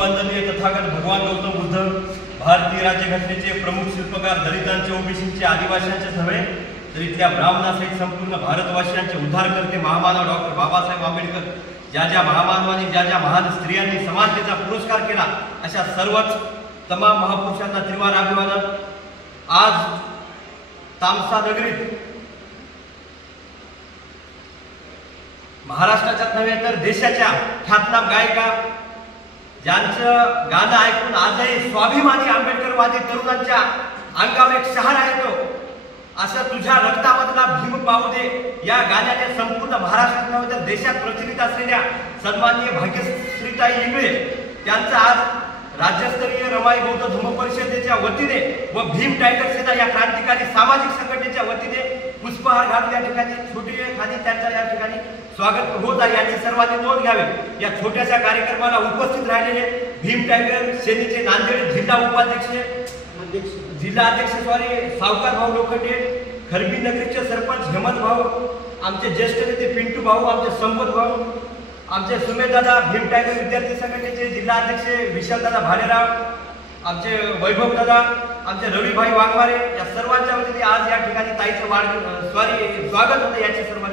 वंदनीय तथागत भगवान गौतम बुद्ध, भारतीय राज्यघटनेचे प्रमुख शिल्पकार, दलितांचे, ओबीसीचे, आदिवासींचे नव्हे तर इथल्या ब्राह्मणासहित संपूर्ण भारतवासियांचे उद्धार करते महामानव डॉक्टर बाबासाहेब आंबेडकर, ज्या ज्या महामानवांनी, ज्या ज्या महान स्त्रियांनी समानतेचा पुरस्कार केला, अशा सर्वच तमाम महापुरुषांना त्रिवार अभिवादन। आज तामसा नगरीत महाराष्ट्राच्याच नव्हे तर देशाच्या ख्यातनाम गायिका, ज्यांचं गाणं ऐकून आजही स्वाभिमानी आंबेडकरवादी तरुणांच्या अंगावर एक शहारा येतो, असं तुझ्या रक्तामधला भीम पाहू दे या गाण्याने संपूर्ण महाराष्ट्रात नव्हे तर देशात प्रचलित असलेल्या सन्माननीय भाग्यश्रीताई इंगळे त्यांचं आज राज्यस्तरीय रमाई बौद्ध धम्म परिषदेच्या वतीने व भीम टायगर सेना या क्रांतिकारी सामाजिक संघटनेच्या वतीने पुष्पहार घालून या ठिकाणी छोटी खाली त्यांच्या या ठिकाणी स्वागत होत आहे, याची सर्वांनी नोंद घ्यावी। या छोट्याशा कार्यक्रमाला उपस्थित राहिलेले भीम टायगर सेनेचे नांदेड जिल्हा अध्यक्ष सावकार भाऊ लोखंडे, खरबी नगरीचे सरपंच हेमंत भाऊ, आमचे ज्येष्ठ नेते पिंटू भाऊ, आमचे संपत भाऊ, आमचे सुमेध दादा, भीम टायगर विद्यार्थी संघटनेचे जिल्हा अध्यक्ष विशाल दादा भालेराव, आमचे वैभव दादा, आमचे रविभाई वाघमारे, या सर्वांच्या वतीने आज या ठिकाणी ताईचं स्वागत होतं, याची सर्वांनी